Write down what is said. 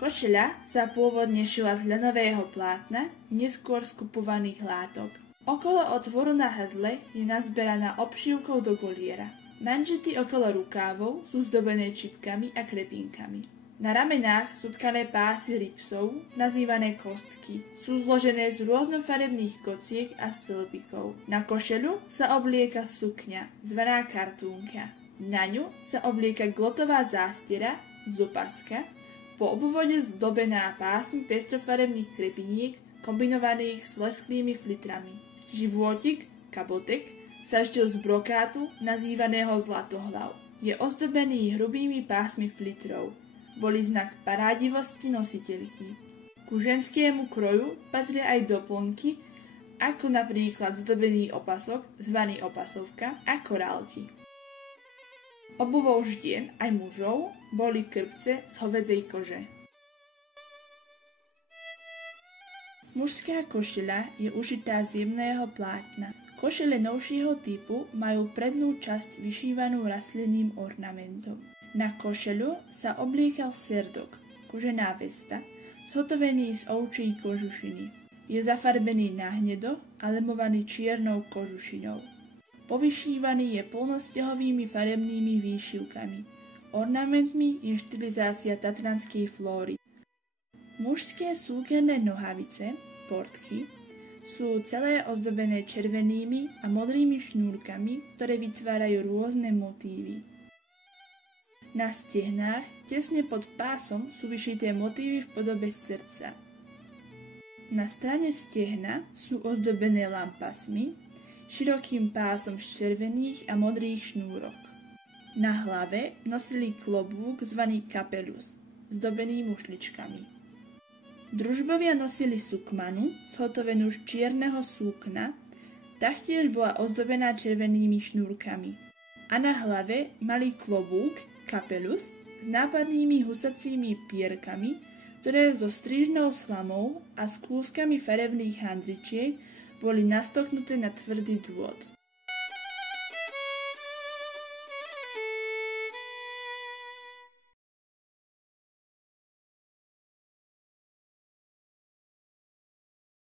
Košeľa sa pôvodne šila z ľanového plátna, neskôr z kupovaných látok. Okolo otvoru na hrdle je nazberaná obšívkou do goliera. Manžety okolo rukávov sú zdobené čipkami a krepínkami. Na ramenách sú tkané pásy ripsov, nazývané kostky. Sú zložené z rôznofarebných kociek a stĺpikov. Na košeľu sa oblieka sukňa, zvaná kartúnka. Na ňu sa oblieka glotová zástiera, zupaska, po obvode zdobená pásmi pestrofarebných krepiniek kombinovaných s lesklými flitrami. Životík, kabotek, sa štil z brokátu nazývaného zlatohlav. Je ozdobený hrubými pásmi flitrov. Boli znak parádivosti nositeľky. Ku ženskému kroju patria aj doplnky, ako napríklad zdobený opasok, zvaný opasovka, a korálky. Obuvou žien aj mužov boli krpce z hovedzej kože. Mužská košeľa je ušitá z jemného plátna. Košele novšieho typu majú prednú časť vyšívanú rastlinným ornamentom. Na košeľu sa obliekal serdok, kožená vesta, zhotovený z ovčej kožušiny. Je zafarbený na hnedo a lemovaný čiernou kožušinou. Povyšívaný je polnosťahovými farebnými výšivkami. Ornamentmi je štilizácia tatranskej flóry. Mužské súkerné nohavice, portky, sú celé ozdobené červenými a modrými šnúrkami, ktoré vytvárajú rôzne motívy. Na stehnách, tesne pod pásom, sú vyšité motívy v podobe srdca. Na strane stehna sú ozdobené lampasmi, širokým pásom z červených a modrých šnúrok. Na hlave nosili klobúk zvaný kapelus, zdobený mušličkami. Družbovia nosili sukmanu, zhotovenú z čierneho súkna, taktiež bola ozdobená červenými šnúrkami. A na hlave mali klobúk, kapelus, s nápadnými husacími pierkami, ktoré so strižnou slamou a s kúskami farebných handričiek boli nastoknuté na tvrdý drôt.